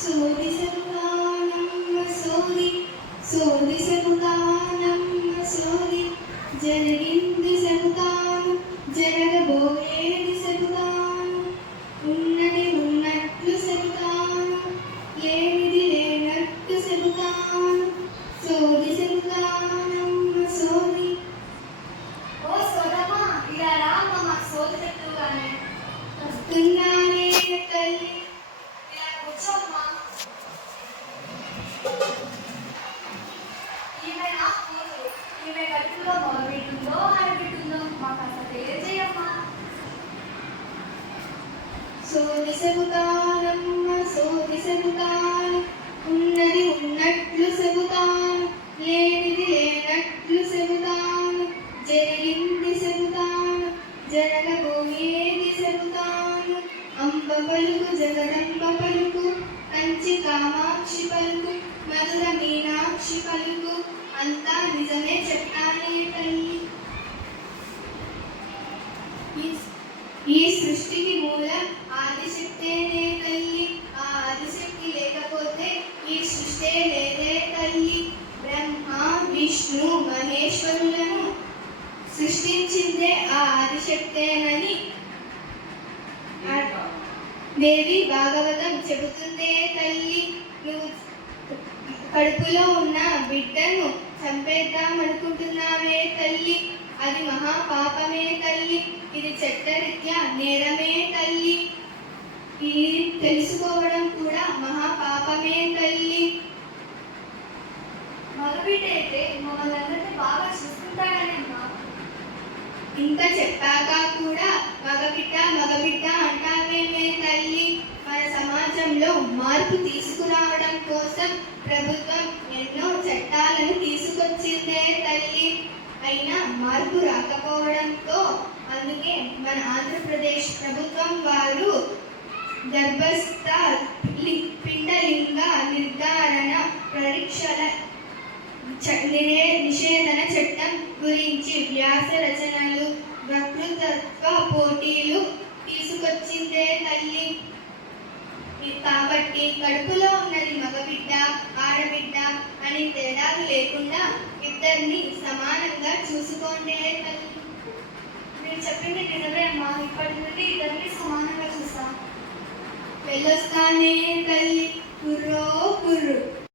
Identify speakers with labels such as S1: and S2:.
S1: సోది సముదానమ్మ సోది సోది సముదానమ్మ సోది. జరిగింది
S2: ఈమె కడుపులో మగబిడ్డుందో ఆడబిడ్డుందో మాకు అసలు తెలియజేయమ్మా.
S1: సోది చెబుతానమ్మ సోది చెబుతాను ఉన్నది ఉన్నట్లు చెబుతాను లేనిది లేనట్లు చెబుతాను జరిగింది చెబుతాను జరగబోయేది చెబుతాను అంబ పలుకు జగదంబ పలుకు కంచి కామాక్షి పలుకు మధుర మీనాక్షి పలుకు అంతా నిజం చెప్తానే తల్లి ఈ- ఈ సృష్టికి మూలం ఆదిశక్తేనే తల్లి. ఆ ఆదిశక్తి లేకపోతే ఈ సృష్టి లేదే తల్లి. బ్రహ్మ విష్ణు మహేశ్వరులను సృష్టించిందే ఆ ఆదిశక్తేనని దేవి భాగవతం చెబుతుందే తల్లి. నువ్వు కడుపులో ఉన్న బిడ్డ చట్టరీత్యా నేరమే తల్లి. ఇది తెలుసుకోవడం కూడా మహా పాపమే తల్లి.
S2: మగబిడ్డ అయితే మమ్మల్ని అందరినీ బాగా చూసుకుంటాడని అమ్మా
S1: ఇంకా చెప్పాక కూడా మగబిడ్డ మగబిడ్డ అంటావేమే తల్లి. మన సమాజంలో మార్పు తీసుకురావడం కోసం ప్రభుత్వం ఎన్నో చట్టాలను తీసుకొచ్చిందే తల్లి. అయినా మార్పు రాకపోవడంతో అందుకే మన ఆంధ్రప్రదేశ్ ప్రభుత్వం వారు గర్భస్థ పిండలింగ నిర్ధారణ పరీక్షల నిషేధన చట్టం గురించి వ్యాస రచనలు వక్తృత్వ పోటీలు తీసుకొచ్చిందే తల్లి. కాబట్టి కడుపులో ఉన్నది మగబిడ్డ అందరినీ సమానంగా చూసుకోండి. తల్లి
S2: మీరు చెప్పింది నిజమే అమ్మా. ఇప్పటి నుండి ఇద్దరిని సమానంగా చూస్తాం.
S1: వెళ్ళొస్తానే తల్లి. కుర్రో కుర్రు.